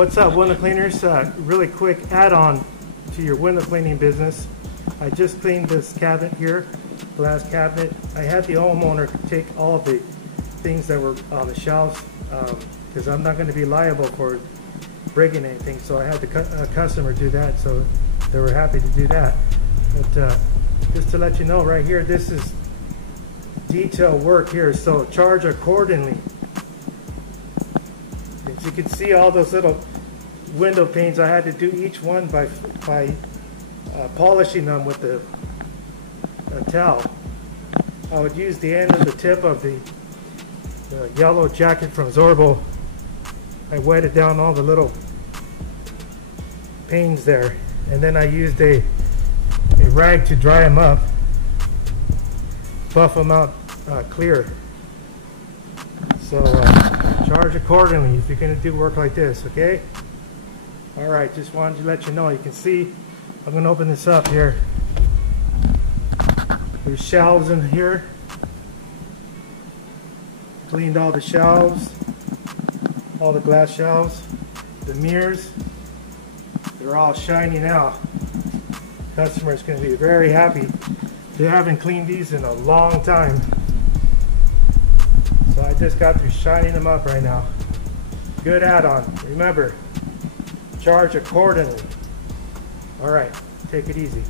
What's up, window cleaners? Really quick add-on to your window cleaning business. I just cleaned this cabinet here, glass cabinet. I had the homeowner take all of the things that were on the shelves because I'm not going to be liable for breaking anything, so I had the customer do that, so they were happy to do that. But just to let you know, right here, this is detail work here, so charge accordingly. As you can see, all those little window panes, I had to do each one by polishing them with a towel. I would use the end of the tip of the yellow jacket from Zorbo. I wetted down all the little panes there, and then I used a rag to dry them up, buff them out clear. So charge accordingly if you're going to do work like this, okay? Alright, just wanted to let you know. You can see, I'm going to open this up here. There's shelves in here. Cleaned all the shelves, all the glass shelves, the mirrors. They're all shiny now. Customer's going to be very happy. They haven't cleaned these in a long time. So I just got through shining them up right now. Good add-on. Remember, charge accordingly. Alright, take it easy.